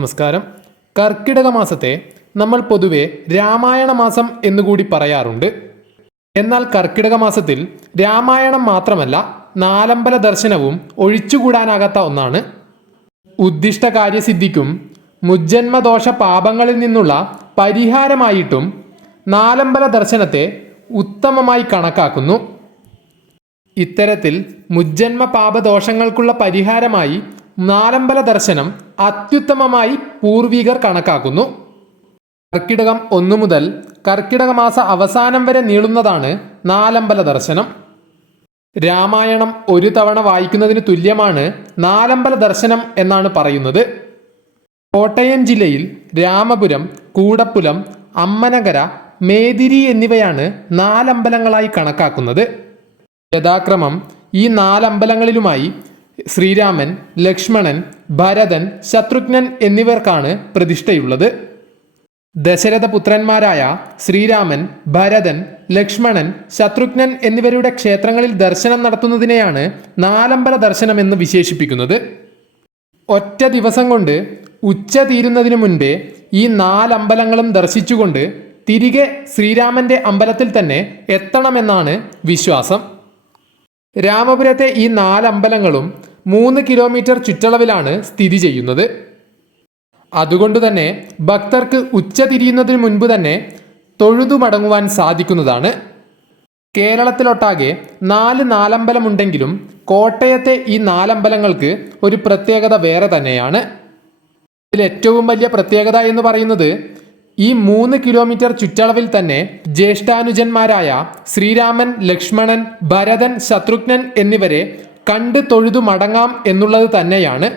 നമസ്കാരം. കർക്കിടക മാസത്തെ നമ്മൾ പൊതുവെ രാമായണ മാസം എന്നുകൂടി പറയാറുണ്ട്. എന്നാൽ കർക്കിടക മാസത്തിൽ രാമായണം മാത്രമല്ല നാലമ്പല ദർശനവും ഒഴിച്ചുകൂടാനാകാത്ത ഒന്നാണ്. ഉദ്ദിഷ്ട കാര്യസിദ്ധിക്കും മുജ്ജന്മദോഷ പാപങ്ങളിൽ നിന്നുള്ള പരിഹാരമായിട്ടും നാലമ്പല ദർശനത്തെ ഉത്തമമായി കണക്കാക്കുന്നു. ഇത്തരത്തിൽ മുജ്ജന്മ പാപദോഷങ്ങൾക്കുള്ള പരിഹാരമായി നാലമ്പല ദർശനം അത്യുത്തമമായി പൂർവികർ കണക്കാക്കുന്നു. കർക്കിടകം ഒന്നു മുതൽ കർക്കിടക മാസ അവസാനം വരെ നീളുന്നതാണ് നാലമ്പല ദർശനം. രാമായണം ഒരു തവണ വായിക്കുന്നതിന് തുല്യമാണ് നാലമ്പല ദർശനം എന്നാണ് പറയുന്നത്. കോട്ടയം ജില്ലയിൽ രാമപുരം കൂടപ്പുലം അമ്മനകര മേതിരി എന്നിവയാണ് നാലമ്പലങ്ങളായി കണക്കാക്കുന്നത്. യഥാക്രമം ഈ നാലമ്പലങ്ങളിലുമായി ശ്രീരാമൻ ലക്ഷ്മണൻ ഭരതൻ ശത്രുഘ്നൻ എന്നിവർക്കാണ് പ്രതിഷ്ഠയുള്ളത്. ദശരഥ പുത്രന്മാരായ ശ്രീരാമൻ ഭരതൻ ലക്ഷ്മണൻ ശത്രുഘ്നൻ എന്നിവരുടെ ക്ഷേത്രങ്ങളിൽ ദർശനം നടത്തുന്നതിനെയാണ് നാലമ്പല ദർശനം എന്ന് വിശേഷിപ്പിക്കുന്നത്. ഒറ്റ ദിവസം കൊണ്ട് ഉച്ച തീരുന്നതിനു മുൻപേ ഈ നാലമ്പലങ്ങളും ദർശിച്ചുകൊണ്ട് തിരികെ ശ്രീരാമന്റെ അമ്പലത്തിൽ തന്നെ എത്തണമെന്നാണ് വിശ്വാസം. രാമപുരത്തെ ഈ നാലമ്പലങ്ങളും മൂന്ന് കിലോമീറ്റർ ചുറ്റളവിലാണ് സ്ഥിതി ചെയ്യുന്നത്. അതുകൊണ്ട് തന്നെ ഭക്തർക്ക് ഉച്ച തിരിയുന്നതിന് മുൻപ് തന്നെ തൊഴുതു മടങ്ങുവാൻ സാധിക്കുന്നതാണ്. കേരളത്തിലൊട്ടാകെ നാല് നാലമ്പലമുണ്ടെങ്കിലും കോട്ടയത്തെ ഈ നാലമ്പലങ്ങൾക്ക് ഒരു പ്രത്യേകത വേറെ തന്നെയാണ്. ഇതിൽ ഏറ്റവും വലിയ പ്രത്യേകത എന്ന് പറയുന്നത് ഈ മൂന്ന് കിലോമീറ്റർ ചുറ്റളവിൽ തന്നെ ജ്യേഷ്ഠാനുജന്മാരായ ശ്രീരാമൻ ലക്ഷ്മണൻ ഭരതൻ ശത്രുഘ്നൻ എന്നിവരെ കണ്ട് തൊഴുതു മടങ്ങാം എന്നുള്ളത് തന്നെയാണ്